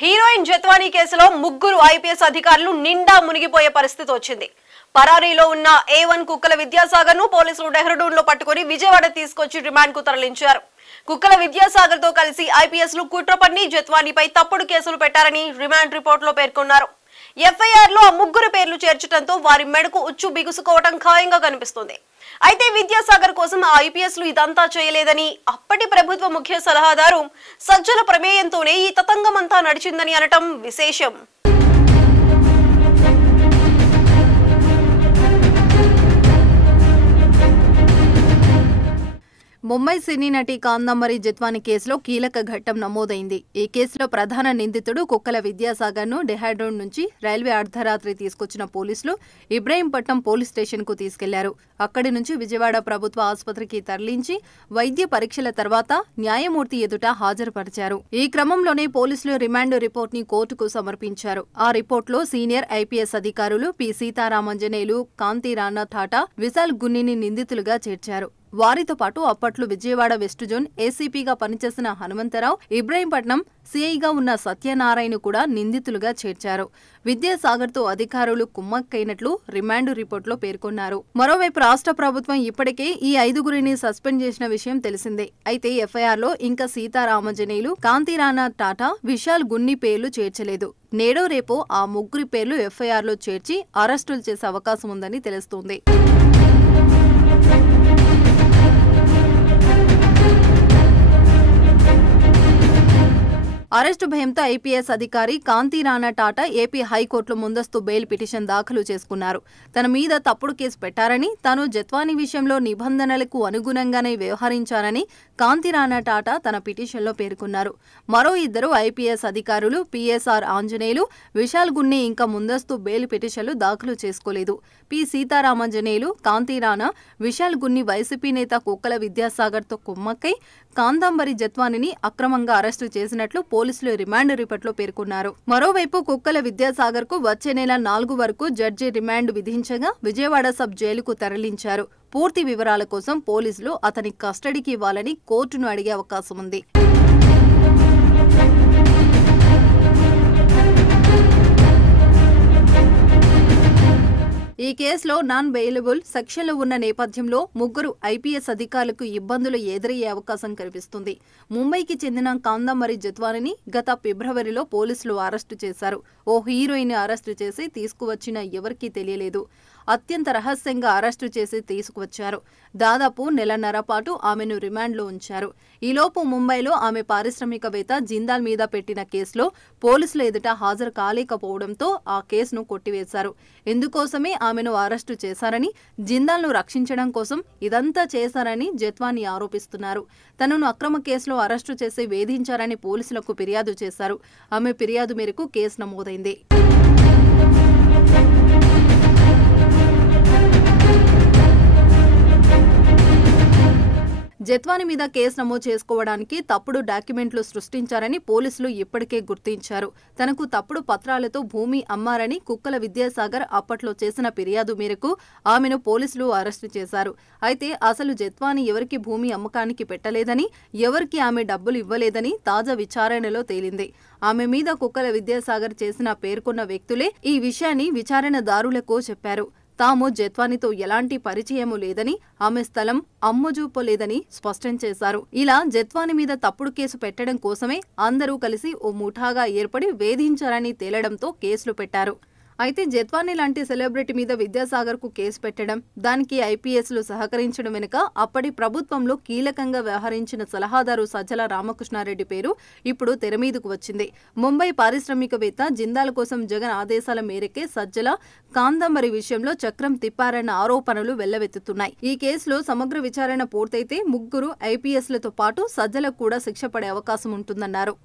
Heroine Jethwani కేసులో ముగ్గురు IPS అధికారులు నిండా మునిగిపోయే పరిస్థితి వచ్చింది. పరారీలో ఉన్న A1 కుక్కల విద్యాసాగర్ ను పోలీసులు డెహ్రాడూన్ లో పట్టుకుని విజయవాడ తీసుకొచ్చి రిమాండ్ కు తరలించారు. కుక్కల విద్యాసాగర్ తో కలిసి ఐపీఎస్ లు కుట్ర పన్ని జత్వానీపై తప్పుడు కేసులు పెట్టారని రిమాండ్ రిపోర్ట్ లో పేర్కొన్నారు. ఎఫ్ఐఆర్ లో ఆ ముగ్గురు పేర్లు చేర్చడంతో వారి మెడకు ఉచ్చు బిగుసుకోవడం ఖాయంగా కనిపిస్తుంది. అయితే విద్యాసాగర్ కోసం ఐపీఎస్ లు ఇదంతా చేయలేదని, అప్పటి ప్రభుత్వ ముఖ్య సలహాదారు సజ్జల ప్రమేయంతోనే ఈ తతంగమంతా నడిచిందని అనటం విశేషం. ముంబై సినీ నటి కాందంబరి జత్వానీ కేసులో కీలక ఘట్టం నమోదైంది. ఈ కేసులో ప్రధాన నిందితుడు కుక్కల విద్యాసాగర్ ను డెహ్రాడూన్ నుంచి రైల్వే అర్ధరాత్రి తీసుకొచ్చిన పోలీసులు ఇబ్రహీంపట్నం పోలీస్ స్టేషన్ కు తీసుకెళ్లారు. అక్కడి నుంచి విజయవాడ ప్రభుత్వ ఆసుపత్రికి తరలించి వైద్య పరీక్షల తర్వాత న్యాయమూర్తి ఎదుట హాజరుపరిచారు. ఈ క్రమంలోనే పోలీసులు రిమాండ్ రిపోర్ట్ ని కోర్టుకు సమర్పించారు. ఆ రిపోర్టులో సీనియర్ ఐపీఎస్ అధికారులు పి సీతారామాంజనేయులు, కాంతి రాణా ఠాటా, విశాల్ గున్నిని నిందితులుగా చేర్చారు. వారితో పాటు అప్పట్లో విజయవాడ వెస్ట్ జోన్ ఏసీపీగా పనిచేసిన హనుమంతరావు, ఇబ్రహీంపట్నం సీఐగా ఉన్న సత్యనారాయణ కూడా నిందితులుగా చేర్చారు. విద్యాసాగర్ తో అధికారులు కుమ్మక్కైనట్లు రిమాండ్ రిపోర్టులో పేర్కొన్నారు. మరోవైపు రాష్ట్ర ప్రభుత్వం ఇప్పటికే ఈ ఐదుగురిని సస్పెండ్ చేసిన విషయం తెలిసిందే. అయితే ఎఫ్ఐఆర్ లో ఇంకా సీతారామాంజనేయులు, కాంతి రాణా ఠాటా, విశాల్ గున్ని పేర్లు చేర్చలేదు. నేడో రేపో ఆ ముగ్గురి పేర్లు ఎఫ్ఐఆర్ లో చేర్చి అరెస్టులు చేసే అవకాశం ఉందని తెలుస్తోంది. అరెస్టు భయంతో ఐపీఎస్ అధికారి కాంతి రాణా ఠాటా ఏపీ హైకోర్టులో ముందస్తు బెయిల్ పిటిషన్ దాఖలు చేసుకున్నారు. తన మీద తప్పుడు కేసు పెట్టారని, తాను జత్వానీ విషయంలో నిబంధనలకు అనుగుణంగానే వ్యవహరించారని కాంతి రాణా ఠాటా తన పిటిషన్లో పేర్కొన్నారు. మరో ఇద్దరు ఐపీఎస్ అధికారులు పిఎస్ఆర్ ఆంజనేయులు, విశాల్ గున్ని ఇంకా ముందస్తు బెయిల్ పిటిషన్లు దాఖలు చేసుకోలేదు. పి సీతారామాంజనేయులు, కాంతి రాణా, విశాల్ గున్ని వైసీపీ నేత కుక్కల విద్యాసాగర్ తో కుమ్మక్కై కాందంబరి జత్వానీని అక్రమంగా అరెస్టు చేసినట్లు పోలీసులు రిమాండ్ రిపోర్టులో పేర్కొన్నారు. మరోవైపు కుక్కల విద్యాసాగర్ కు వచ్చే నెల 4 వరకు జడ్జి రిమాండ్ విధించగా విజయవాడ సబ్ జైలుకు తరలించారు. పూర్తి వివరాల కోసం పోలీసులు అతని కస్టడీకి ఇవ్వాలని కోర్టును అడిగే అవకాశం ఉంది. ఈ కేసులో నాన్ బెయిలబుల్ సెక్షన్లు ఉన్న నేపథ్యంలో ముగ్గురు ఐపీఎస్ అధికారులకు ఇబ్బందులు ఎదురయ్యే అవకాశం కనిపిస్తుంది. ముంబైకి చెందిన కాందంబరి జత్వానీని గత ఫిబ్రవరిలో పోలీసులు అరెస్టు చేశారు. ఓ హీరోయిన్ అరెస్టు చేసి తీసుకువచ్చిన ఎవరికీ తెలియలేదు. అత్యంత రహస్యంగా అరెస్టు చేసి తీసుకువచ్చారు. దాదాపు నెలన్నర పాటు ఆమెను రిమాండ్లో ఉంచారు. ఈలోపు ముంబైలో ఆమె పారిశ్రామికవేత్త జిందాల్ మీద పెట్టిన కేసులో పోలీసుల ఎదుట హాజరు కాలేకపోవడంతో ఆ కేసును కొట్టివేశారు. ఇందుకోసమే ఆమెను అరెస్టు చేశారని, జిందాల్ను రక్షించడం కోసం ఇదంతా చేశారని జత్వానీ ఆరోపిస్తున్నారు. తనను అక్రమ కేసులో అరెస్టు చేసి వేధించారని పోలీసులకు ఫిర్యాదు చేశారు. ఆమె ఫిర్యాదు మేరకు కేసు నమోదైంది. జత్వానీ మీద కేసు నమోదు చేసుకోవడానికి తప్పుడు డాక్యుమెంట్లు సృష్టించారని పోలీసులు ఇప్పటికే గుర్తించారు. తనకు తప్పుడు పత్రాలతో భూమి అమ్మారని కుక్కల విద్యాసాగర్ అప్పట్లో చేసిన ఫిర్యాదు మేరకు ఆమెను పోలీసులు అరెస్టు చేశారు. అయితే అసలు జత్వానీ ఎవరికి భూమి అమ్మకానికి పెట్టలేదని, ఎవరికి ఆమె డబ్బులు ఇవ్వలేదని తాజా విచారణలో తేలింది. ఆమె మీద కుక్కల విద్యాసాగర్ చేసిన పేర్కొన్న వ్యక్తులే ఈ విషయాన్ని విచారణదారులకు చెప్పారు. తాము జత్వానీతో ఎలాంటి పరిచయము లేదని, ఆమె స్థలం అమ్ముజూపలేదని స్పష్టం చేశారు. ఇలా జత్వానీ మీద తప్పుడు కేసు పెట్టడం కోసమే అందరూ కలిసి ఓ ముఠాగా ఏర్పడి వేధించారని తేలడంతో కేసులు పెట్టారు. అయితే జత్వానీ లాంటి సెలబ్రిటీ మీద విద్యాసాగర్ కు కేసు పెట్టడం, దానికి ఐపీఎస్లు సహకరించడం వెనుక అప్పటి ప్రభుత్వంలో కీలకంగా వ్యవహరించిన సలహాదారు సజ్జల రామకృష్ణారెడ్డి పేరు ఇప్పుడు తెరమీదకు వచ్చింది. ముంబై పారిశ్రామికవేత్త జిందాల్ కోసం జగన్ ఆదేశాల మేరకే సజ్జల కాందంబరి విషయంలో చక్రం తిప్పారన్న ఆరోపణలు వెల్లవెత్తుతున్నాయి. ఈ కేసులో సమగ్ర విచారణ పూర్తయితే ముగ్గురు ఐపీఎస్లతో పాటు సజ్జలకు కూడా శిక్ష పడే అవకాశం ఉంటుందన్నారు.